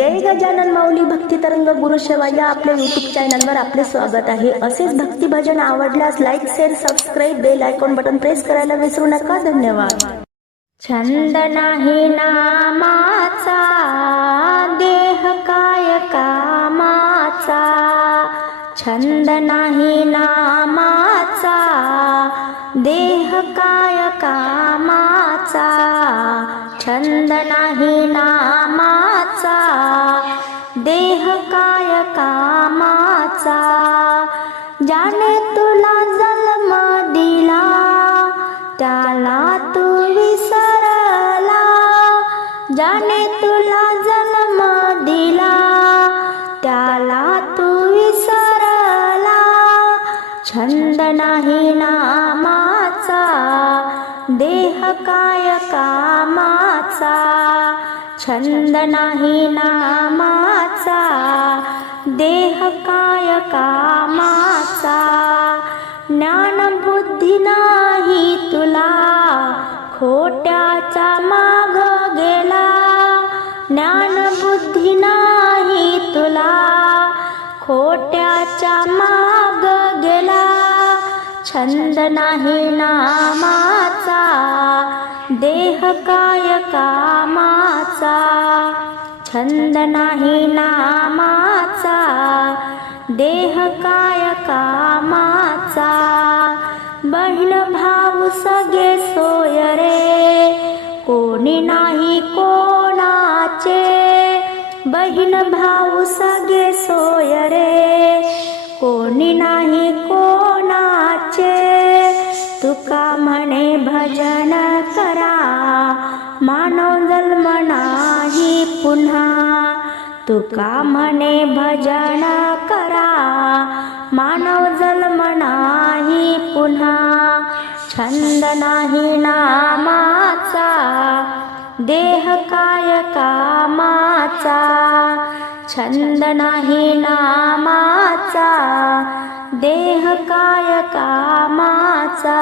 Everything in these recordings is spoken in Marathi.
जय गजानन माऊली भक्ती तरंग गुरु सेवा या आपल्या युट्यूब चॅनलवर आपले स्वागत आहे. असेच भक्ती भजन आवडल्यास like share subscribe bell icon button press करायला विसरू नका. धन्यवाद. छंद नाही नामाचा देह काय कामाचा? छंद नाही नामाचा काय कामाचा छंद नाही नामाचा देह काय कामाचा ज्याने तुला जन्म दिला त्याला तू विसरला. ज्याने तुला जन्म दिला त्याला तू विसरला. छंद नाही नामाचा देह काय कामाचा? छंद नाही नामाचा देह काय कामाचा? ज्ञान बुद्धी नाही तुला खोट्याचा माग गेला. ज्ञान बुद्धी नाही तुला खोट्याच्या माग छंद नाही नामाचा देह काय कामाचा? छंद नाही नामाचा देह काय कामाचा? बहीण भाऊ सगळे सोय रे कोणी नाही कोणाचे? बहीण भाऊ सगळे सोय रे कोणी नाही तुका म्हणे भजन करा. मानव जन्म नाही पुन्हा छंद नाही नामाचा. देह काय कामाचा छंद नाही नामाचा. देह काय कामाचा.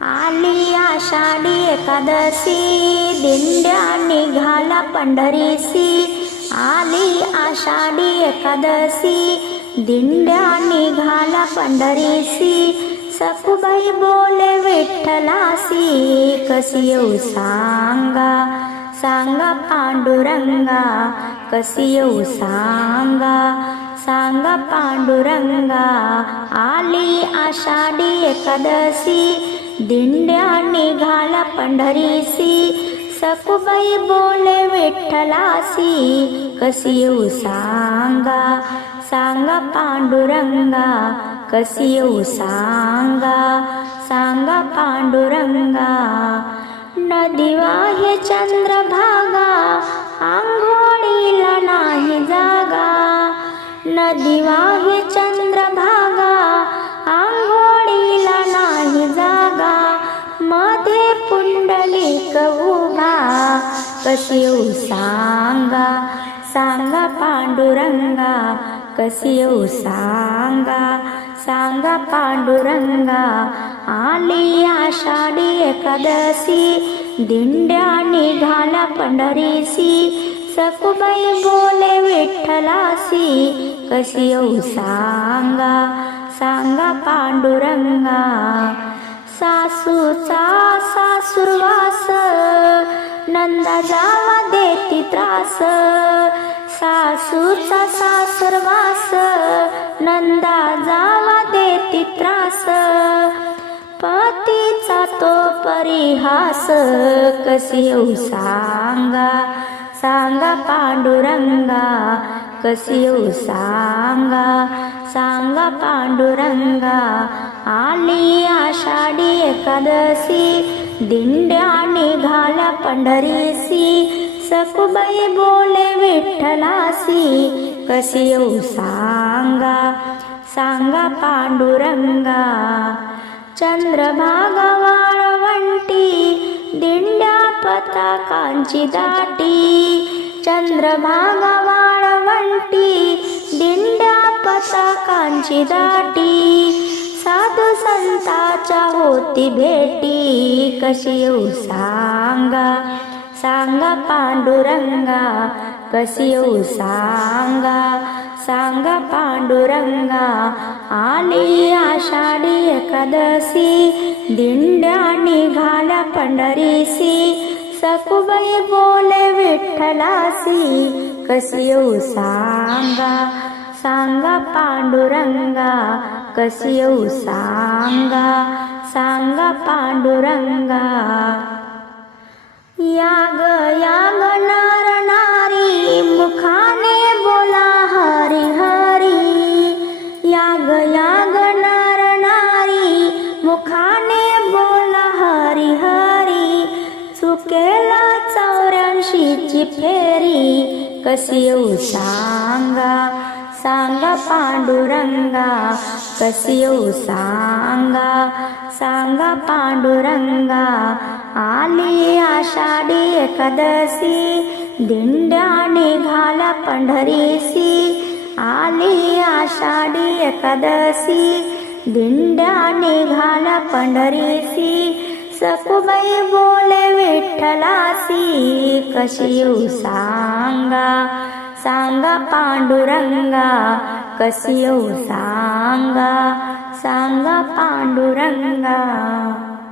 आली आषाढी एकादशी दिंड्या निघाला पंढरीसी आली आषाढी एकादशी. दिंड्या निघाला पंढरीसी सखुबाई बोले विठ्ठलासी कशी येऊ सांगा? सांगा पांडुरंगा कशी येऊ सांगा? सांगा पांडुरंगा आली आषाढी एकादशी. दिंड्या निघाला पंढरीसी सकुबाई बोले विठ्ठलासी कशी येऊ सांगा? सांगा पांडुरंगा कशी येऊ सांगा? सांगा पांडुरंगा नदी वाहे चंद्रभागा आंघोळीला नाही जागा. नदी वाहे चंद्रभागा आंघोळीला नाही जागा. मध्ये पुंडली कवू कशी येऊ सांगा? सांगा पांडुरंगा कशी येऊ सांगा? सांगा पांडुरंगा आली आषाढी एकादशी दिंड्या निघाला पंढरीसी सकुबाई बोले विठ्ठलासी कशी येऊ सांगा? सांगा पांडुरंगा सासूचा सासुरवास नंदा जावा देती त्रास. सासूचा सासरवास नंदा जावा देती त्रास. पतीचा तो परिहास. कशी येऊ सांगा? सांगा पांडुरंगा. कसियो सांगा सांगा पांडुरंगा आली आषाढी एकादशी दिंड्या निघाल्या पंढरीसी सकुबाई बोले विठ्ठलासी कशी येऊ सांगा सांगा पांडुरंगा चंद्रभागा वाळवंटी दिंड्या पताकांची दाटी चंद्रभागा वाळवंटी दिंड्या पताकांची दाटी. साधू संताच्या होती भेटी कशी येऊ सांगा? सांगा पांडुरंगा कशी येऊ सांगा? सांगा पांडुरंगा आली आषाढी एकादशी. दिंड्या निघाल्या पंढरीसी सकुबाई बोले विठ्ठलासी कशी येऊ सांगा? सांगा पांडुरंगा कशी येऊ सांगा? सांगा पांडुरंगा कशी येऊ सांगा? सांगा पांडुरंगा कशी येऊ सांगा? सांगा पांडुरंगा आली आषाढी एकादशी दिंड्या निघाल्या पंढरीसी आली आषाढी एकादशी दिंड्या निघाल्या पंढरीसी सकुबाई बोले विठ्ठलासी कशी येऊ सांगा? सांगा पांडुरंगा कशी येऊ सांगा? सांगा पांडुरंगा.